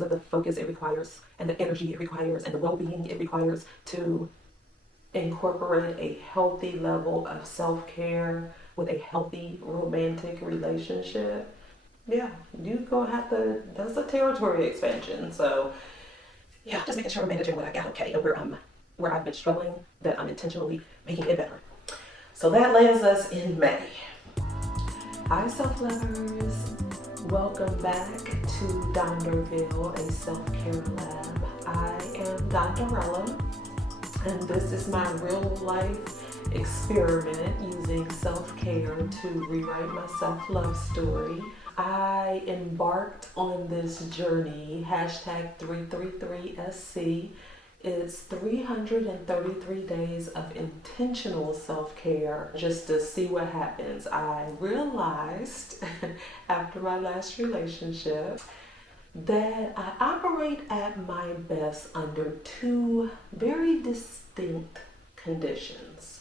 because of the focus it requires and the energy it requires and the well-being it requires to incorporate a healthy level of self-care with a healthy romantic relationship. Yeah, you're gonna have to, that's a territory expansion. So yeah, just making sure I'm managing what I got okay, and where I've been struggling, that I'm intentionally making it better. So that lands us in May. Hi self-lovers, welcome back to Donderville, a self-care lab. I am Dondarella, and this is my real life experiment using self-care to rewrite my self-love story. I embarked on this journey, hashtag 333SC. It's 333 days of intentional self-care just to see what happens. I realized after my last relationship that I operate at my best under two very distinct conditions.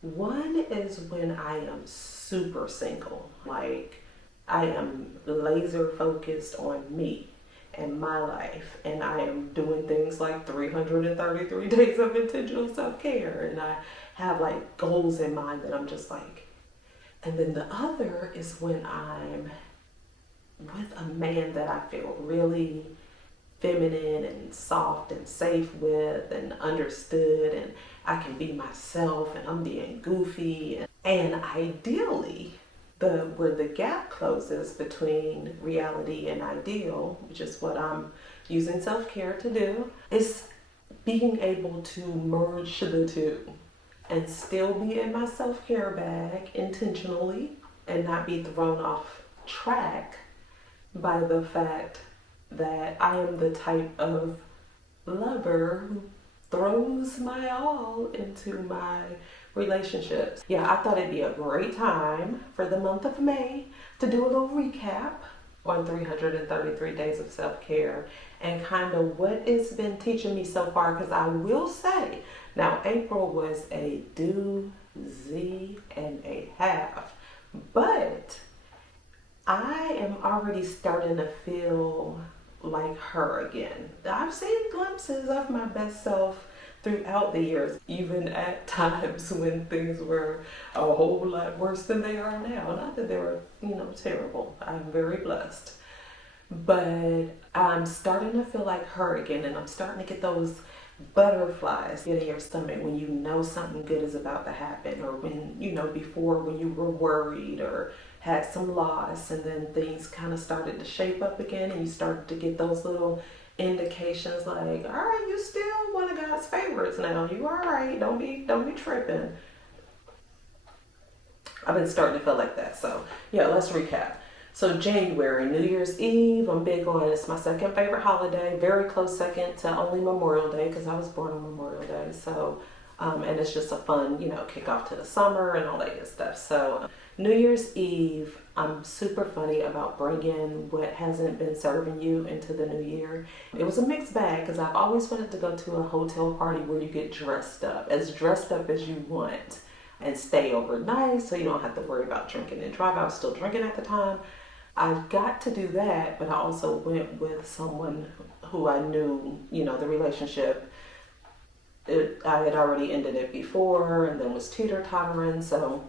One is when I am super single, like I am laser focused on me and my life, and I am doing things like 333 days of intentional self-care, and I have like goals in mind that I'm just like. And then the other is when I'm with a man that I feel really feminine and soft and safe with and understood, and I can be myself and I'm being goofy, and ideally where the gap closes between reality and ideal, which is what I'm using self-care to do, is being able to merge the two and still be in my self-care bag intentionally and not be thrown off track by the fact that I am the type of lover who throws my all into my relationships. Yeah, I thought it'd be a great time for the month of May to do a little recap on 333 days of self-care and kind of what it's been teaching me so far, because I will say, now April was a doozy and a half, but I am already starting to feel like her again. I've seen glimpses of my best self throughout the years, even at times when things were a whole lot worse than they are now. Not that they were, terrible. I'm very blessed. But I'm starting to feel like her again, and I'm starting to get those butterflies in your stomach when you know something good is about to happen, or when, before when you were worried or had some loss, and then things kind of started to shape up again, and you started to get those little indications like, all right, you still one of God's favorites now. You all right. Don't be tripping. I've been starting to feel like that. So yeah, let's recap. So January, New Year's Eve, I'm big on. It's my second favorite holiday, very close second to only Memorial Day, because I was born on Memorial Day. So, and it's just a fun, kickoff to the summer and all that good stuff. So New Year's Eve, I'm super funny about bringing what hasn't been serving you into the new year. It was a mixed bag, because I've always wanted to go to a hotel party where you get dressed up as you want, and stay overnight so you don't have to worry about drinking and drive. I was still drinking at the time. I got to do that, but I also went with someone who I knew, the relationship, I had already ended it before and then was teeter-tottering, so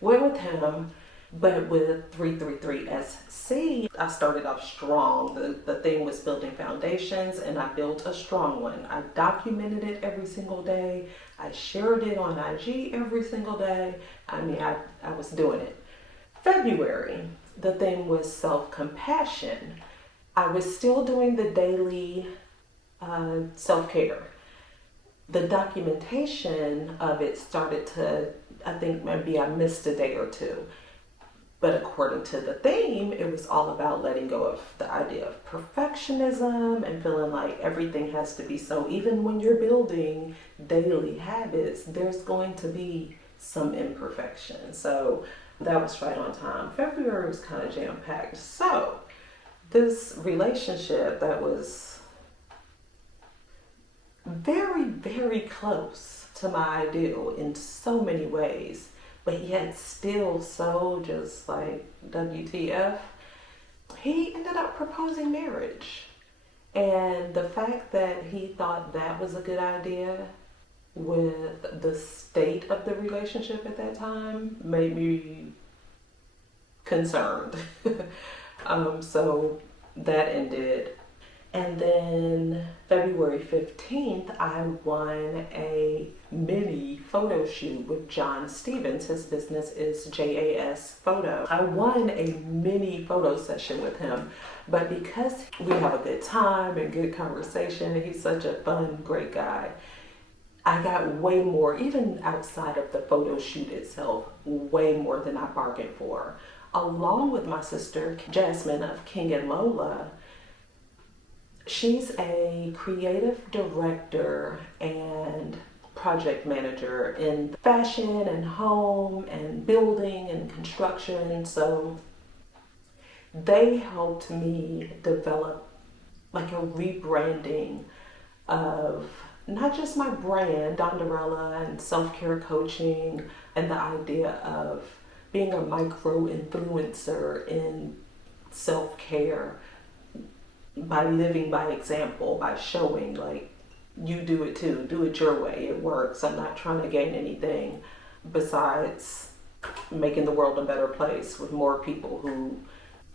went with him. But with 333SC, I started off strong. The thing was building foundations, and I built a strong one. I documented it every single day. I shared it on IG every single day. I mean, I was doing it. February, the thing was self-compassion. I was still doing the daily self-care. The documentation of it started to, I think maybe I missed a day or two. But according to the theme, it was all about letting go of the idea of perfectionism and feeling like everything has to be so. Even when you're building daily habits, there's going to be some imperfection. So that was right on time. February was kind of jam-packed. So this relationship that was very, very close to my ideal in so many ways, but yet still so just like WTF, he ended up proposing marriage. And the fact that he thought that was a good idea with the state of the relationship at that time made me concerned. So that ended. And then February 15th, I won a mini photo shoot with John Stevens. His business is JAS Photo. I won a mini photo session with him, but because we have a good time and good conversation, he's such a fun, great guy, I got way more, even outside of the photo shoot itself, way more than I bargained for. Along with my sister, Jasmine of King and Lola. She's a creative director and project manager in fashion and home and building and construction. So they helped me develop like a rebranding of not just my brand, Donderella, and self-care coaching, and the idea of being a micro influencer in self-care by living by example, by showing like you do it too, do it your way, it works. I'm not trying to gain anything besides making the world a better place with more people who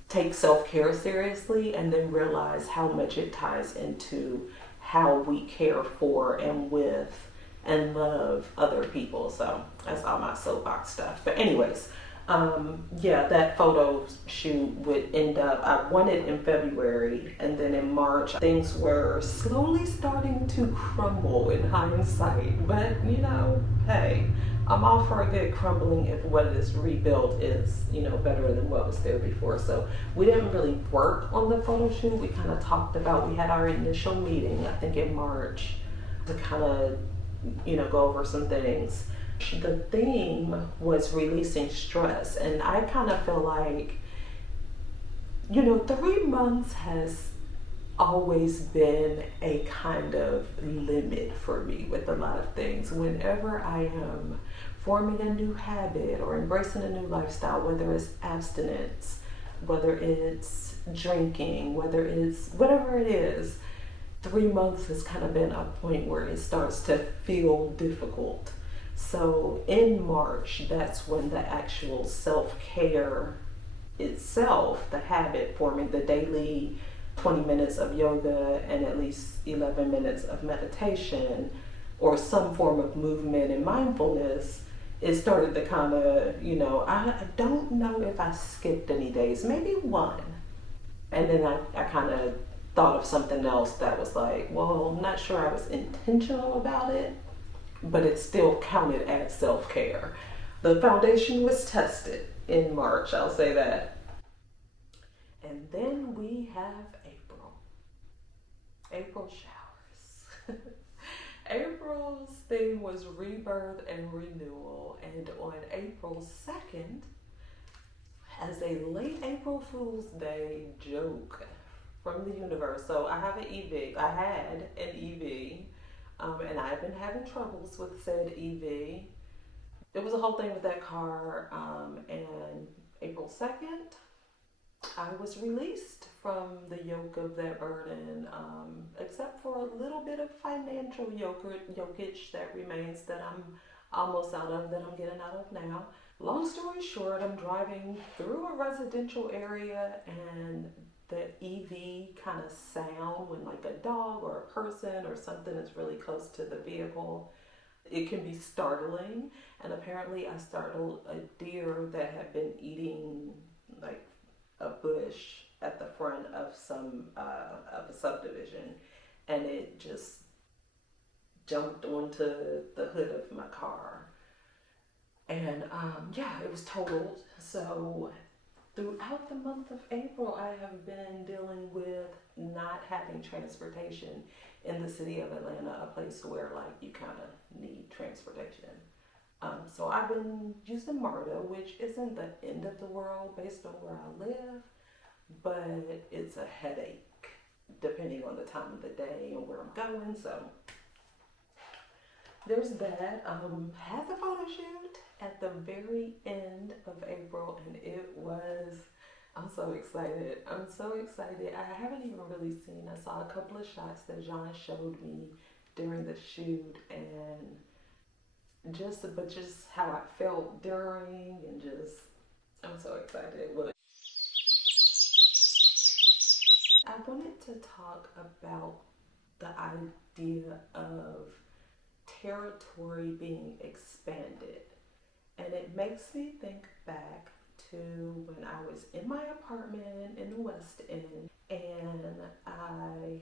take self-care seriously and then realize how much it ties into how we care for and with and love other people. So that's all my soapbox stuff. But anyways, that photo shoot would end up, I won it in February, and then in March, things were slowly starting to crumble in hindsight. But hey, I'm all for a good crumbling if what is rebuilt is, better than what was there before. So we didn't really work on the photo shoot. We kind of talked about, we had our initial meeting, I think in March, to kind of, go over some things. The theme was releasing stress, and I kind of feel like, 3 months has always been a kind of limit for me with a lot of things. Whenever I am forming a new habit or embracing a new lifestyle, whether it's abstinence, whether it's drinking, whether it's whatever it is, 3 months has kind of been a point where it starts to feel difficult. So in March, that's when the actual self-care itself, the habit forming, the daily 20 minutes of yoga and at least 11 minutes of meditation or some form of movement and mindfulness, it started to kind of, I don't know if I skipped any days, maybe one. And then I kind of thought of something else that was like, well, I'm not sure I was intentional about it, but it still counted as self-care. The foundation was tested in March, I'll say that. And then we have April showers. April's theme was rebirth and renewal, and on April 2nd, as a late April Fool's Day joke from the universe. So I have an EV. I had an EV. And I've been having troubles with said EV. It was a whole thing with that car. And April 2nd, I was released from the yoke of that burden, except for a little bit of financial yokage that remains that I'm almost out of, that I'm getting out of now. Long story short, I'm driving through a residential area, and the EV kind of sound when like a dog or a person or something is really close to the vehicle, it can be startling. And apparently I startled a deer that had been eating like a bush at the front of of a subdivision, and it just jumped onto the hood of my car, and it was totaled. So throughout the month of April, I have been dealing with not having transportation in the city of Atlanta, a place where like you kind of need transportation. So I've been using MARTA, which isn't the end of the world based on where I live, but it's a headache depending on the time of the day and where I'm going. So there's that. Had the photo shoot at the very end of April, and it was I'm so excited. I'm so excited. I haven't even really seen. I saw a couple of shots that John showed me during the shoot, and just how I felt during, and just I'm so excited. Well, I wanted to talk about the idea of territory being expanded. And it makes me think back to when I was in my apartment in the West End and I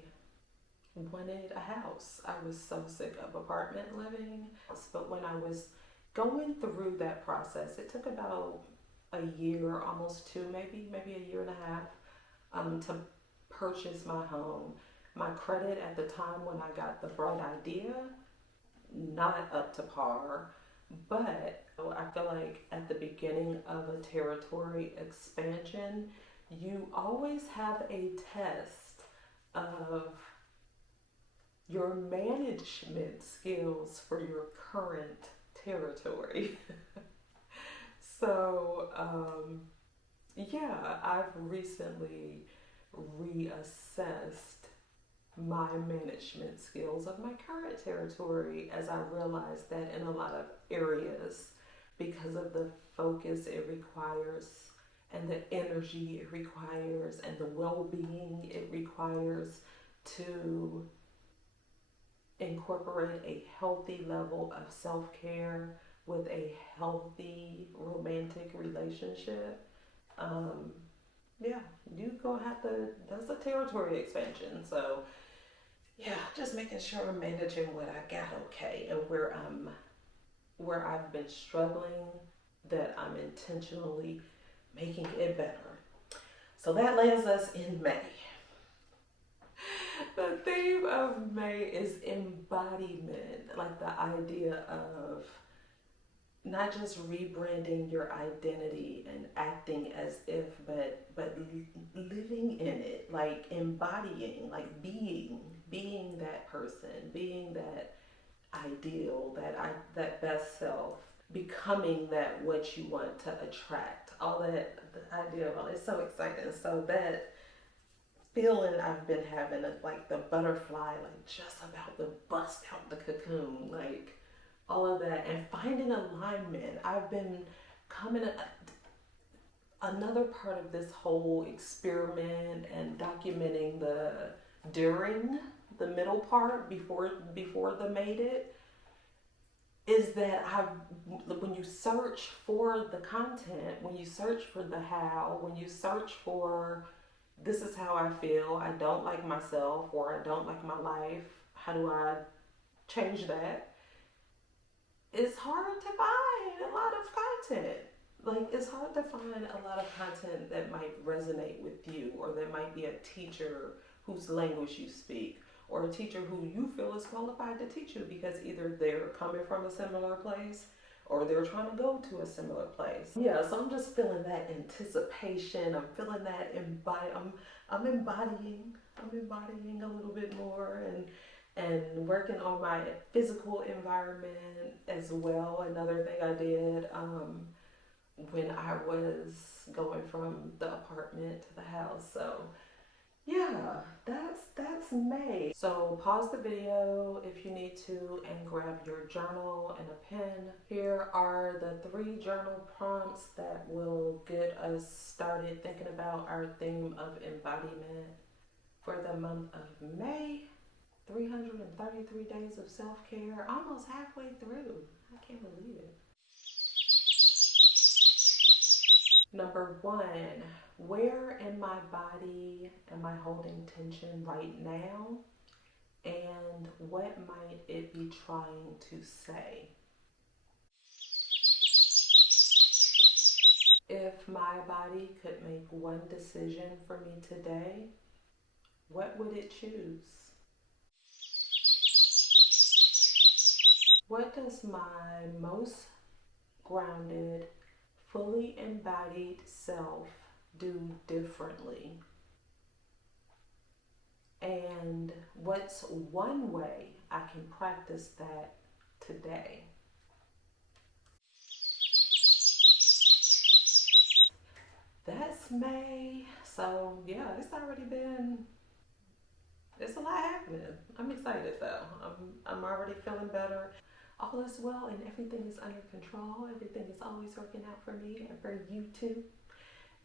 wanted a house. I was so sick of apartment living. But when I was going through that process, it took about a year, almost two, maybe a year and a half, to purchase my home. My credit at the time when I got the bright idea, not up to par, but I feel like at the beginning of a territory expansion, you always have a test of your management skills for your current territory. So, yeah, I've recently reassessed my management skills of my current territory as I realized that in a lot of areas, because of the focus it requires and the energy it requires and the well-being it requires to incorporate a healthy level of self-care with a healthy romantic relationship, um, yeah, you gonna have to, that's a territory expansion. So yeah, just making sure I'm managing what I got okay, and where I've been struggling, that I'm intentionally making it better. So that lands us in May. The theme of May is embodiment, like the idea of not just rebranding your identity and acting as if, but living in it, like embodying, like being that person, being that ideal, that best self, becoming that what you want to attract. All that, the idea of all, it's so exciting. So that feeling I've been having of like the butterfly, like just about to bust out the cocoon, like all of that, and finding alignment. I've been coming another part of this whole experiment and documenting the during the middle part before the made it, is that when you search for the content, when you search for the how, when you search for this is how I feel, I don't like myself or I don't like my life, how do I change that? It's hard to find a lot of content. Like, it's hard to find a lot of content that might resonate with you, or that might be a teacher whose language you speak, or a teacher who you feel is qualified to teach you because either they're coming from a similar place or they're trying to go to a similar place. Yeah, so I'm just feeling that anticipation. I'm feeling that I'm embodying. I'm embodying a little bit more, and working on my physical environment as well. Another thing I did when I was going from the apartment to the house. So yeah, that's May. So pause the video if you need to and grab your journal and a pen. Here are the 3 journal prompts that will get us started thinking about our theme of embodiment for the month of May. 333 days of self-care, almost halfway through. I can't believe it. Number 1, where in my body am I holding tension right now? And what might it be trying to say? If my body could make one decision for me today, what would it choose? What does my most grounded, fully embodied self do differently? And what's one way I can practice that today? that's May. So yeah, it's a lot happening. I'm excited though. I'm already feeling better. All is well and everything is under control. Everything is always working out for me and for you too.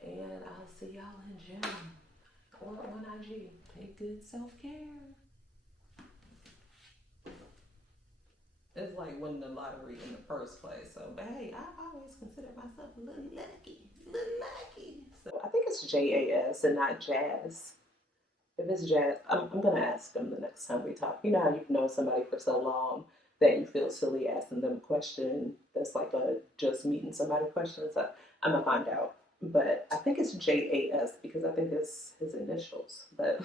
And I'll see y'all in June or on IG. Take good self care. It's like winning the lottery in the first place. So, but hey, I always consider myself a little lucky, little lucky. So I think it's JAS and not Jazz. If it's Jazz, I'm gonna ask them the next time we talk. You know how you've known somebody for so long that you feel silly asking them a question that's like a just meeting somebody question. So I'm gonna find out. But I think it's JAS because I think it's his initials. But